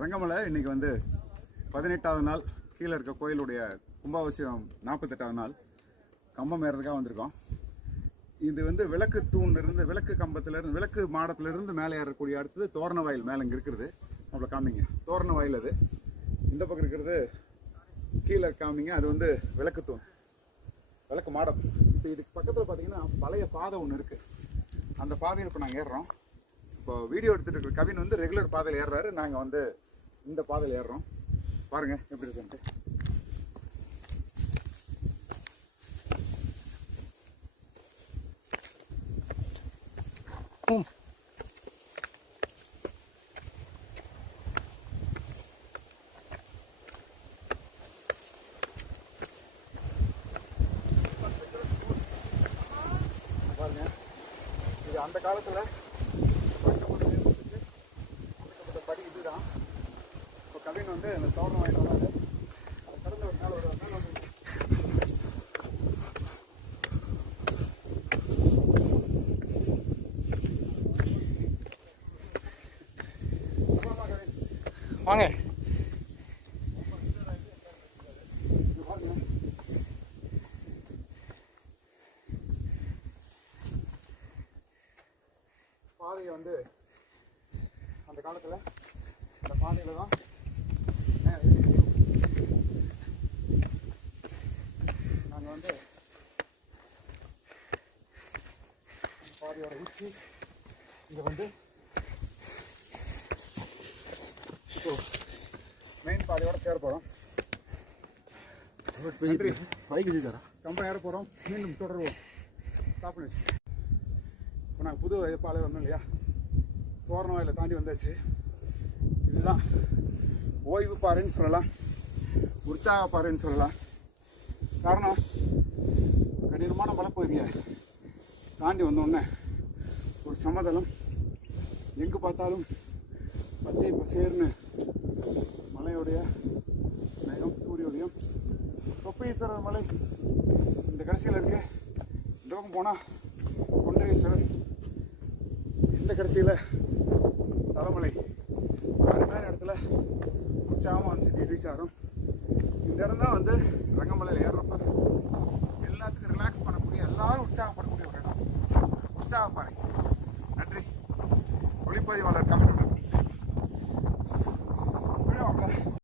ரங்கமலை இன்னைக்கு வந்து 18வது நாள். கீழே இருக்க கோயிலுடைய கும்பாபிஷேகம் 48வது நாள். கம்பம் ஏறதுக்காக வந்திருக்கோம். இது வந்து விளக்கு தூண்லேருந்து, விளக்கு கம்பத்திலேருந்து, விளக்கு மாடத்திலிருந்து மேலே ஏறக்கூடிய அடுத்தது தோரண வாயில் மேலே இங்கே இருக்கிறது. அவ்வளோ காமிங்க, தோரண வாயில். அது இந்த பக்கம் இருக்கிறது கீழே காமிங்க, அது வந்து விளக்கு தூண், விளக்கு மாடம். இப்போ இதுக்கு பக்கத்தில் பார்த்தீங்கன்னா பழைய பாதை ஒன்று இருக்குது. அந்த பாதையில் இப்போ நாங்கள் ஏறுறோம். இப்போ வீடியோ எடுத்துகிட்டு இருக்கிற கவின் வந்து ரெகுலர் பாதையில் ஏறுறாரு, நாங்கள் வந்து இந்த பாதையில் ஏறுறோம். பாருங்கள் எப்படி இருக்குன்ட்டு. பாருங்க, இது அந்த காலத்தில் படி இதுதான். இப்போ கவின் வந்து அந்த தோரணம் வாங்கிட்டு வராது, அதை கடந்து ஒரு நாள் ஒரு நாள் வந்து வாங்க. பாதையை வந்து அந்த காலத்தில் அந்த பாதையில் தான் நாங்கள் வந்து பாதையோட உச்சி இங்கே வந்து இப்போ மெயின் பாதையோட சேர போகிறோம். நன்றி. கம்பம் ஏற போகிறோம். மீண்டும் தொடருவோம். Stop news. இப்போ நாங்கள் புது பாலை வந்தோம் இல்லையா, தோரண வாயிலை தாண்டி வந்தாச்சு. இதுதான் ஓய்வு பாறைன்னு சொல்லலாம், உற்சாக பாறைன்னு சொல்லலாம். காரணம், கடினமான மலைப்பகுதியை தாண்டி வந்தோடனே ஒரு சமதளம், எங்கே பார்த்தாலும் பச்சை பசேர்னு மலையுடைய மேகம், சூரியோதயம். தொப்பீஸ்வரர் மலை இந்த கடைசியில் இருக்கு. இந்த பக்கம் போனால் கொண்டரீஸ்வரர், இந்த கடைசியில் தலைமலை. அருமையான இடத்துல உற்சாகமாக வந்து ரீச் ஆகிறோம். இந்த இடம் தான் வந்து